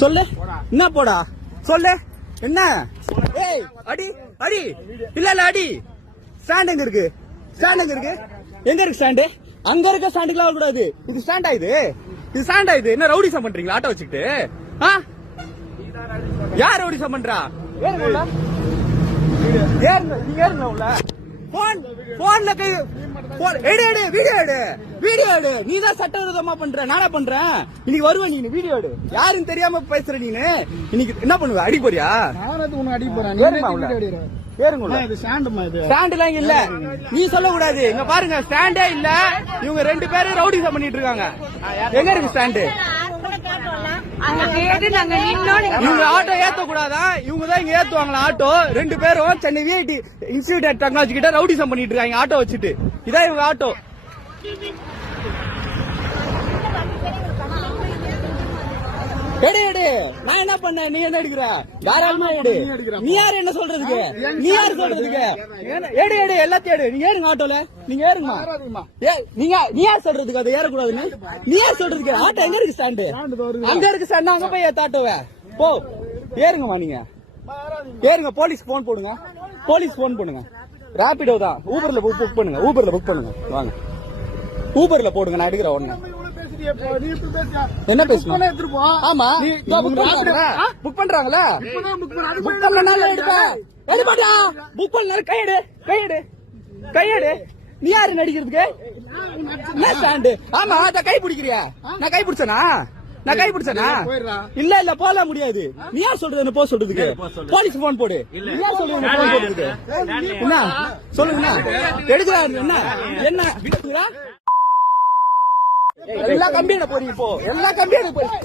சொல்லு. என்ன போடா? சொல்லு. என்ன? ஏய் அடி அடி. இல்ல இல்ல அடி. ஸ்டாண்ட் எங்க இருக்கு? ஸ்டாண்ட் எங்க இருக்கு? எங்க இருக்கு ஸ்டாண்டு அங்க இருக்க ஸ்டாண்டுக்குலாம் வரக்கூடாது இது ஸ்டாண்டா இது? இது ஸ்டாண்டா இது? என்ன ரவுடிசம் பண்றீங்களா? ஆட்டோ வச்சுக்கிட்டு. ஆ? யார் ரவுடிசம் பண்றா? ஏறுங்க ஏறுங்க நீங்க ஏறுங்க உள்ள. போன் போன்ல கை போன் எடு எடு வீடியோ எடு. வீடியோ எடு. நீ தான் சட்டவிரோதமா பண்ற. நானா பண்றேன் இன்னைக்கு வருவ நீ வீடியோ எடு. யாருன்னு தெரியாம பேசுற நீனு. இன்னைக்கு என்ன பண்ணுவ? அடி போறியா? உனக்கு அடி போறேன்? ஏறுங்க இல்ல. நீ சொல்ல கூடாது இங்க பாருங்க ஸ்டாண்டே இல்ல. இவங்க ரெண்டு பேரும் ரவுடிசம் பண்ணிட்டு இருக்காங்க. எங்க இருக்கு ஸ்டாண்டு அங்க கேட்டு நாங்க நின்னோம் நீங்க இவங்க ஆட்டோ ஏத்த கூடாதான் இவங்க தான் இங்க ஏத்துவாங்களா? ஆட்டோ. ரெண்டு பேரும் Chennai VIT institute of technology கிட்ட ரவுடிசம் பண்ணிட்டு இருக்காங்க. ஆட்டோ வச்சுட்டு. இதான் இவங்க ஆட்டோ. எடு எடு. நான் என்ன பண்ணேன்? நீ என்ன எடுக்கிற? தாராளமா எடு. நீ யாரு என்ன சொல்றதுக்கு? நீ யாரு சொல்றதுக்கு? எடு எடு. எல்லாத்தையும் எடு. நீங்க ஏறுங்க ஆட்டோல. நீங்க ஏறுங்கம்மா. ஏ நீங்க நீ யார் சொல்றதுக்கு? அதை ஏறக்கூடாதுன்னு? நீ யார் சொல்றதுக்கு? ஆட்டோ எங்க இருக்கு ஸ்டாண்டு அங்க இருக்கு ஸ்டாண்ட் அங்க போய் ஏத்த ஆட்டோவை. போ. ஏறுங்கம்மா நீங்க. ஏறுங்க. போலீஸ் போன் போடுங்க. போலீஸ் போன் பண்ணுங்க ராபிடோ தான். ஊபர்ல புக் பண்ணுங்க. ஊபர்ல புக் பண்ணுங்க. வாங்க. ஊபர்ல போடுங்க. நான் எடுக்கிறேன் ஒண்ணு என்ன பேசணும் ஆமா. புக் பண்றாங்களா? புக் பண்ணனால எடுப்பேன். எடுப்பாடா புக் பண்ணனால கையெடு கையெடு கையெடு நீ யாரு நடிக்கிறதுக்கு? என்ன ஸ்டாண்டு ஆமா அதான் கை பிடிக்கிறியா? நான் கை பிடிச்சனா? நான் கை பிடிச்சனா? இல்ல இல்ல போல முடியாது. நீ யார் சொல்றது? என்ன போக சொல்றதுக்கு? போலீஸ் போன் போடு. நீ யார் சொல்றது? என்ன போன் போடுறதுக்கு என்ன? சொல்லுங்க எடுக்கிறாரு என்ன? என்ன? விடுறா எல்லா கம்பியான போறீங்க இப்போ எல்லா கம்பியான போறீங்க